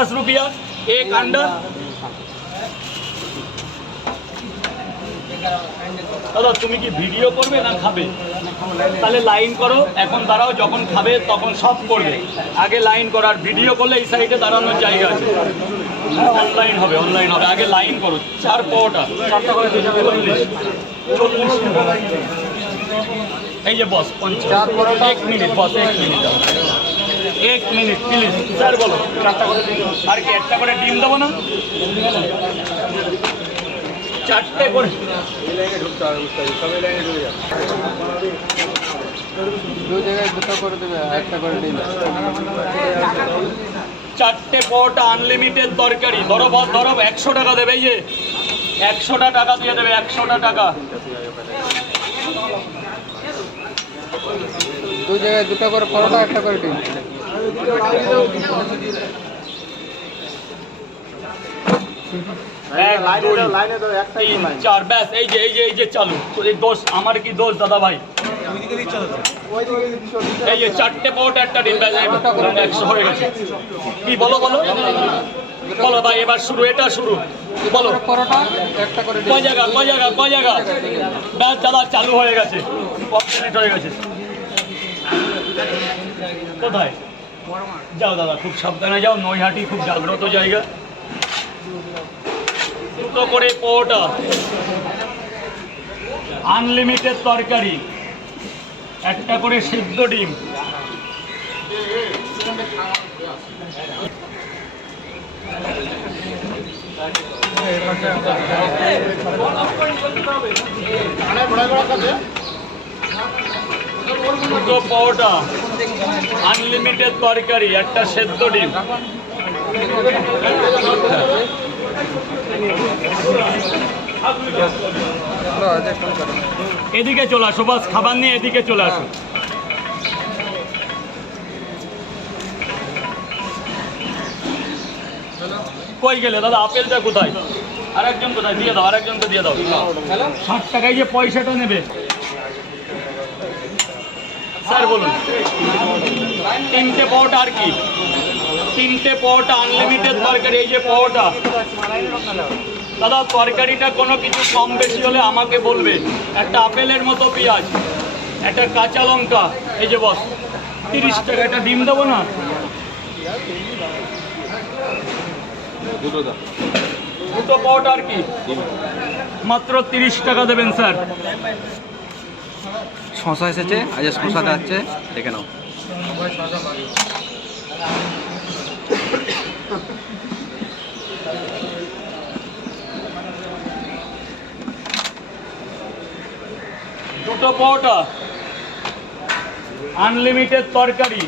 પચાસ રૂપિયા એક અંડર দাদা তুমি কি ভিডিও করবে না খাবে? তাহলে লাইন করো, এখন দাঁড়াও, যখন খাবে, তখন সব করবে। আগে লাইন করো আর ভিডিও করলে এই সাইডে দাঁড়ানোর জায়গা আছে। অনলাইন হবে অনলাইন হবে। আগে লাইন করো, চার পাওয়াটা চারটা এই যে বস, পঞ্চাশ। এক মিনিট, বস, এক মিনিট এক মিনিট প্লিজ স্যার বলো। চারটা করে আর কি একটা করে ডিম দেবো না? চারটে করে। দু জায়গায় দুটো করে দেবে একটা করে ডিম চারটে পরোটা আনলিমিটেড তরকারি। ধরো বস ধরো একশো টাকা দেবে এই যে। একশোটা টাকা দিয়ে দেবে একশোটা টাকা। দু জায়গায় দুটো করে পরোটা একটা করে ডিম। চার ব্যাস এই যে এই যে এই যে চালু। এই দোষ আমার কি দোষ দাদা ভাই? এই যে চারটে একটা ডিম ব্যাস একশো হয়ে গেছে। কি বলো বলো? বলো ভাই এবার শুরু এটা শুরু। বলো? পরোটা একটা করে কয় জায়গা কয় জায়গা কয় জায়গা ব্যাস দাদা চালু হয়ে গেছে। কমপ্লিট হয়ে গেছে। কোথায়? যাও দাদা, খুব সাবধানে যাও, নৈহাটি খুব জাগ্রত জায়গা। দুটো করে পোটা আনলিমিটেড তরকারি, একটা করে সিদ্ধ ডিম। দুটো আনলিমিটেড তরকারি, একটা সেদ্ধ ডিম। এদিকে চলে আসো, বাস, খাবার নিয়ে এদিকে চলে আসো। কই গেলে দাদা আপেলটা কোথায়? আরেকজন কোথায়? দিয়ে দাও আরেকজনকে দিয়ে দাও। ষাট টাকায় যে পয়সাটা নেবে। স্যার, বলুন। তিনটে পাওয়াটা আর কি? তিনটে পাওয়াটা আনলিমিটেড তরকারি, এই যে পাওয়াটা দাদা, তরকারিটা কোনো কিছু কম বেশি হলে আমাকে বলবে। একটা আপেলের মতো পেঁয়াজ, একটা কাঁচা লঙ্কা, এই যে বস, তিরিশ টাকা। একটা ডিম দেবো না? দুটো আর কি? মাত্র তিরিশ টাকা দেবেন, স্যার। শশা এসেছে আজ শশা যাচ্ছে দেখে নাও। দুটো পাওয়াটা আনলিমিটেড তরকারি।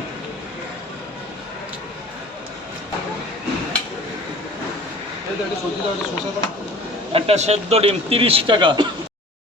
একটা সেদ্ধ ডিম তিরিশ টাকা।